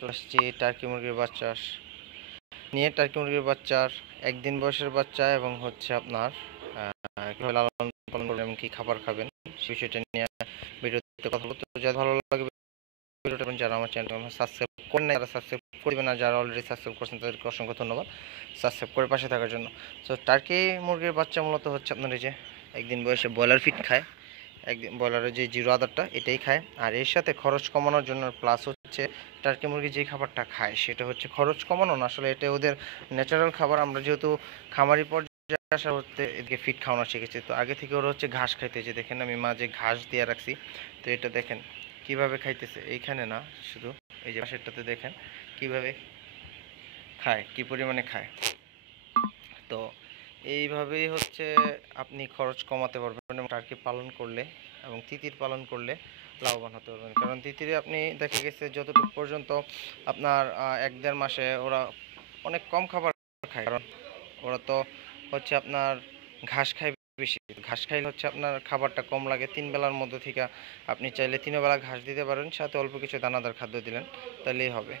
চলে আসছি টার্কি মুরগির বাচ্চা নিয়ে। টার্কি মুরগির বাচ্চার একদিন বয়সের বাচ্চা এবং হচ্ছে আপনার কীভাবে লালন পালন করবেন এবং কী খাবার খাবেন সেই বিষয়টা নিয়ে ভিডিওতে কথা বলতে, যা ভালো লাগে ভিডিওটা। যারা আমার চ্যানেলটা সাবস্ক্রাইব করেন না, যারা সাবস্ক্রাইব করবেন না, যারা অলরেডি সাবস্ক্রাইব করছেন তাদেরকে অসংখ্য ধন্যবাদ সাবস্ক্রাইব করে পাশে থাকার জন্য। তো টার্কি মুরগির বাচ্চা মূলত হচ্ছে আপনার এই যে একদিন বয়সে ব্রয়লার ফিড খায়, একদিন ব্রয়লারের যে জিরো আদারটা এটাই খায়। আর এর সাথে খরচ কমানোর জন্য প্লাস হচ্ছে টার্কি মুরগি যে খাবারটা খায় সেটা হচ্ছে খরচ কমানো না, আসলে এটা ওদের ন্যাচারাল খাবার। আমরা যেহেতু খামারি পর্যায়ে আসা হতে এদিকে ফিড খাওয়ানো শিখেছি, তো আগে থেকে ওরা হচ্ছে ঘাস খাইতেছে। দেখেন আমি মাঝে ঘাস দিয়ে রাখছি, তো এটা দেখেন কিভাবে খাইতেছে। এইখানে না, শুধু এই যে পাশেরটাতে দেখেন কিভাবে খায়, কি পরিমাণে খায়। তো এইভাবেই হচ্ছে আপনি খরচ কমাতে পারবেন এবং টার্কি পালন করলে এবং তিতির পালন করলে লাভবান হতে পারবেন। কারণ তিতিরে আপনি দেখা গেছে যতটুকু পর্যন্ত আপনার 1-1.5 মাসে ওরা অনেক কম খাবার খায়, কারণ ওরা তো হচ্ছে আপনার ঘাস খায় বেশি। ঘাস খাইলে হচ্ছে আপনার খাবারটা কম লাগে। 3 বেলার মধ্যে থেকে আপনি চাইলে 3 বেলা ঘাস দিতে পারেন, সাথে অল্প কিছু দানাদার খাদ্য দিলেন, তাহলেই হবে।